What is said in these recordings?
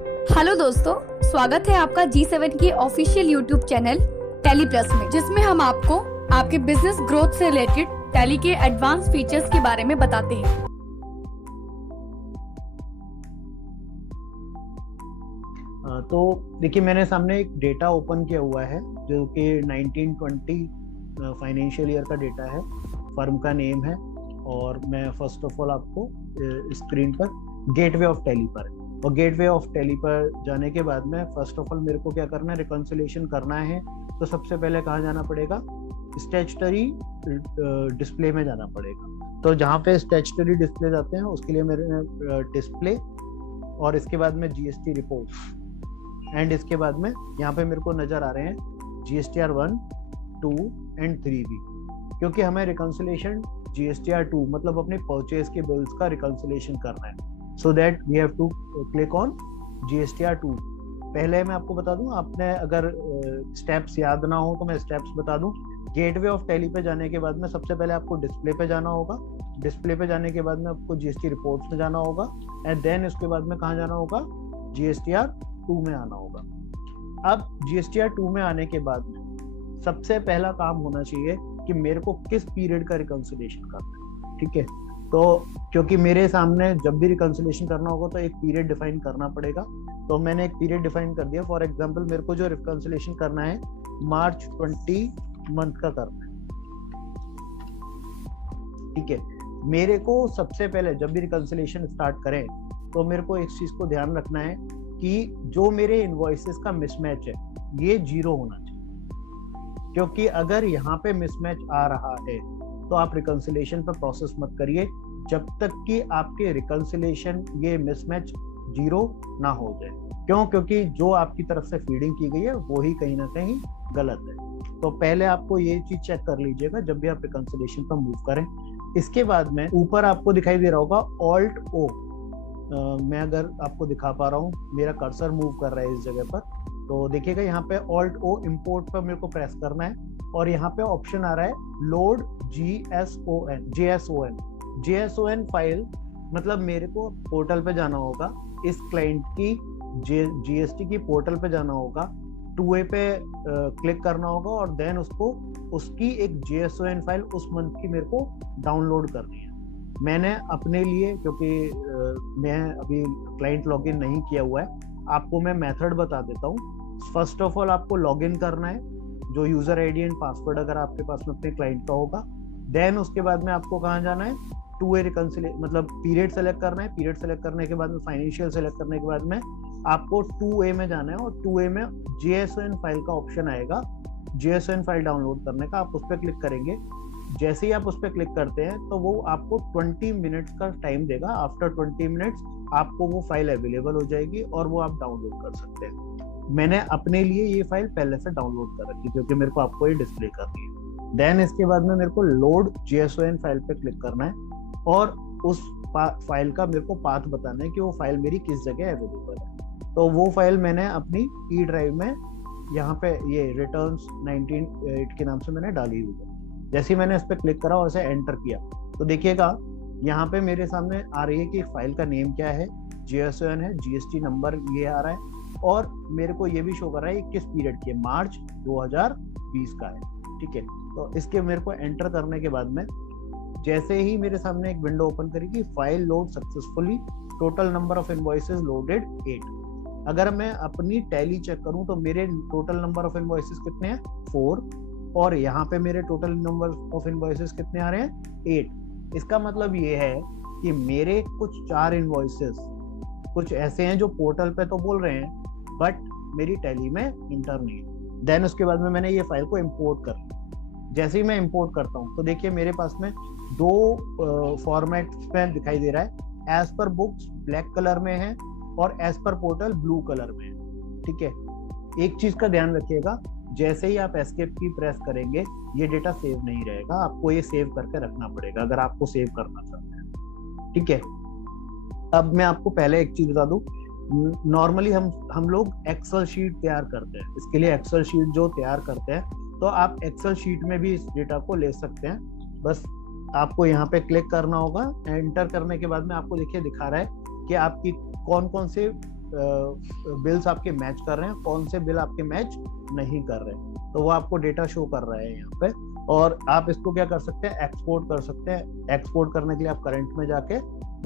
Hello दोस्तों, स्वागत है आपका G7 के official YouTube channel tally plus में, जिसमें हम आपको आपके बिजनेस ग्रोथ से रिलेटेड टैली के एडवांस फीचर्स के बारे में बताते हैं। तो देखिए, मैंने सामने एक डेटा ओपन किया हुआ है जो कि 1920 फाइनेंशियल ईयर का डेटा है, फर्म का नेम है। और मैं फर्स्ट ऑफ ऑल आपको स्क्रीन पर गेटवे ऑफ टैली पर, और गेटवे ऑफ टैली पर जाने के बाद में फर्स्ट ऑफ ऑल मेरे को क्या करना है, रिकॉन्सिलिएशन करना है। तो सबसे पहले कहाँ जाना पड़ेगा, स्टैट्यूटरी डिस्प्ले में जाना पड़ेगा। तो जहाँ पे स्टैट्यूटरी डिस्प्ले जाते हैं उसके लिए मेरे डिस्प्ले, और इसके बाद में जीएसटी रिपोर्ट, एंड इसके बाद में यहाँ पे मेरे को नजर आ रहे हैं GSTR 1, 2 एंड 3 भी, क्योंकि हमें रिकॉन्सिलिएशन GSTR 2 मतलब अपने परचेज के बिल्स का रिकॉन्सिलिएशन करना है। So that we have to click on GSTR 2। पहले मैं आपको बता दूं, आपने अगर स्टेप्स याद ना हो तो मैं स्टेप्स बता दूं। गेटवे ऑफ टैली पे जाने के बाद में सबसे पहले आपको डिस्प्ले पे जाना होगा। डिस्प्ले पे जाने के बाद में आपको GST रिपोर्ट्स में जाना होगा, एंड देन उसके बाद में कहाँ जाना होगा, GSTR 2 में आना होगा। अब GSTR 2 में आने के बाद में सबसे पहला काम होना चाहिए कि मेरे को किस पीरियड का रिकॉन्सिलिएशन करना है। ठीक है, तो क्योंकि मेरे सामने जब भी रिकॉन्सिलिएशन करना होगा तो एक पीरियड डिफाइन करना पड़ेगा। तो मैंने एक पीरियड डिफाइन कर दिया। फॉर एग्जांपल मेरे को जो रिकॉन्सिलिएशन करना है मार्च 20 मंथ का करना है। ठीक है, मेरे को सबसे पहले जब भी रिकॉन्सिलिएशन स्टार्ट करें तो मेरे को एक चीज को ध्यान रखना है कि जो मेरे इनवॉइसेस का मिसमैच है ये 0 होना चाहिए, क्योंकि अगर यहाँ पे मिसमैच आ रहा है तो आप रिकॉन्सिलिएशन पर प्रोसेस मत करिए जब तक कि आपके रिकॉन्सिलिएशन ये मिसमैच 0 ना हो जाए। क्यों? क्योंकि जो आपकी तरफ से फीडिंग की गई है वो ही कहीं ना कहीं गलत है। तो पहले आपको ये चीज चेक कर लीजिएगा जब भी आप रिकॉन्सिलिएशन पर मूव करें। इसके बाद में ऊपर आपको दिखाई दे रहा होगा Alt-O। मैं अगर आपको दिखा पा रहा हूँ, मेरा कर्सर मूव कर रहा है इस जगह पर, तो देखिएगा यहाँ पे Alt-O इंपोर्ट पर मेरे को प्रेस करना है, और यहाँ पे ऑप्शन आ रहा है लोड JSON फाइल। मतलब मेरे को पोर्टल पे जाना होगा, इस क्लाइंट की GST की पोर्टल पे जाना होगा, 2A पे क्लिक करना होगा, और देन उसको उसकी एक JSON फाइल उस मंथ की मेरे को डाउनलोड करनी है। मैंने अपने लिए, क्योंकि मैं अभी क्लाइंट लॉगिन नहीं किया हुआ है, आपको मैं मेथड बता देता हूँ। फर्स्ट ऑफ ऑल आपको लॉगिन करना है, जो यूजर आईडी एंड पासवर्ड अगर आपके पास में अपने क्लाइंट का होगा। देन उसके बाद में आपको कहाँ जाना है, 2A रिकॉन्सिलिएशन मतलब पीरियड सेलेक्ट करना है। पीरियड सेलेक्ट करने के बाद में फाइनेंशियल सेलेक्ट करने के बाद में आपको 2A में जाना है, और 2A में JSON फाइल का ऑप्शन आएगा, JSON फाइल डाउनलोड करने का। आप उस पर क्लिक करेंगे। जैसे ही आप उस पर क्लिक करते हैं तो वो आपको 20 मिनट्स का टाइम देगा। आफ्टर 20 मिनट्स आपको वो फाइल अवेलेबल हो जाएगी और वो आप डाउनलोड कर सकते हैं। मैंने अपने लिए ये फाइल पहले से डाउनलोड कर रखी क्योंकि मेरे को आपको ये डिस्प्ले करनी है। देन इसके बाद में मेरे को लोड JSON फाइल पे क्लिक करना है, और उस फाइल का मेरे को पाथ बताना है कि वो फाइल मेरी किस जगह अवेलेबल है। तो वो फाइल मैंने अपनी E ड्राइव में यहाँ पे ये रिटर्न्स 19 के नाम से मैंने डाली हुई है। जैसे ही मैंने इस पर क्लिक करा और इसे एंटर किया तो देखिएगा यहाँ पे मेरे सामने आ रही है कि फाइल का नेम क्या है, JSON है, GST नंबर ये आ रहा है, और मेरे को ये भी शो कर रहा है किस पीरियड के, मार्च 2020 का है। ठीक है, तो इसके मेरे को एंटर करने के बाद में जैसे ही मेरे सामने एक विंडो ओपन करेगी, file load successfully, total number of invoices loaded 8। अगर मैं अपनी टैली चेक करूं तो मेरे टोटल नंबर ऑफ इनवॉइसेस कितने हैं, 4, और यहाँ पे मेरे टोटल नंबर ऑफ इनवॉइसेस कितने आ रहे हैं, 8। इसका मतलब ये है कि मेरे कुछ 4 इनवॉइसेस कुछ ऐसे हैं जो पोर्टल पे तो बोल रहे हैं बट मेरी टैली में इंटर नहीं है। देन उसके बाद में मैंने ये फाइल को इंपोर्ट कर लिया। जैसे ही मैं इंपोर्ट करता हूँ तो देखिए मेरे पास में 2 फॉर्मेट्स में दिखाई दे रहा है। As per books black colour में है और as per portal blue colour में है। ठीक है, एक चीज का ध्यान रखिएगा, जैसे ही आप एस्केप की प्रेस करेंगे ये डेटा सेव नहीं रहेगा, आपको ये सेव करके रखना पड़ेगा अगर आपको सेव करना चाहते हैं। ठीक है, अब मैं आपको पहले एक चीज बता दूं, नॉर्मली हम लोग एक्सेल शीट तैयार करते हैं। इसके लिए एक्सेल शीट जो तैयार करते हैं तो आप एक्सेल शीट में भी इस डेटा को ले सकते हैं। बस आपको यहाँ पे क्लिक करना होगा, एंटर करने के बाद में आपको देखिए दिखा रहा है कि आपकी कौन कौन से बिल्स आपके मैच कर रहे हैं, कौन से बिल आपके मैच नहीं कर रहे हैं, तो वो आपको डेटा शो कर रहा है यहाँ पे। और आप इसको क्या कर सकते हैं, एक्सपोर्ट कर सकते हैं। एक्सपोर्ट करने के लिए आप करंट में जाके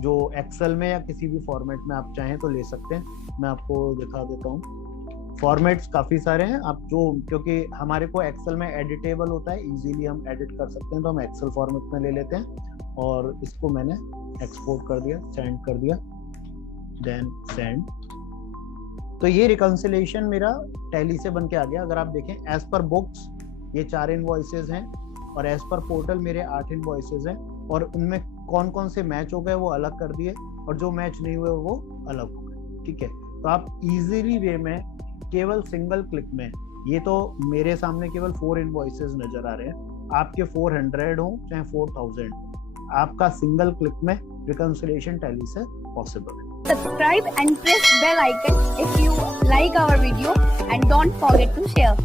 जो एक्सेल में या किसी भी फॉर्मेट में आप चाहें तो ले सकते हैं। मैं आपको दिखा देता हूँ, फॉर्मेट्स काफी सारे हैं। आप जो, क्योंकि हमारे को एक्सेल में एडिटेबल होता है, इजीली हम एडिट कर सकते हैं, तो हम एक्सेल फॉर्मेट में ले लेते हैं। और इसको मैंने एक्सपोर्ट कर दिया, सेंड कर दिया, देन सेंड। तो ये रिकंसिलिएशन मेरा टैली से बन के आ गया। अगर आप देखें, एज पर बुक्स ये 4 इनवॉइसेस हैं और एज पर पोर्टल मेरे 8 इनवॉइसेस हैं, और उनमें कौन कौन से मैच हो गए वो अलग कर दिए, और जो मैच नहीं हुए वो अलग हो गए। ठीक है, तो आप इजीली वे में केवल सिंगल क्लिक में, ये तो मेरे सामने केवल 4 इनवॉइसेस नजर आ रहे हैं, आपके 400 हो चाहे 4000, आपका सिंगल क्लिक में रिकंसिलिएशन टैली से पॉसिबल है। Subscribe and press bell icon if you like our video, and don't forget to share.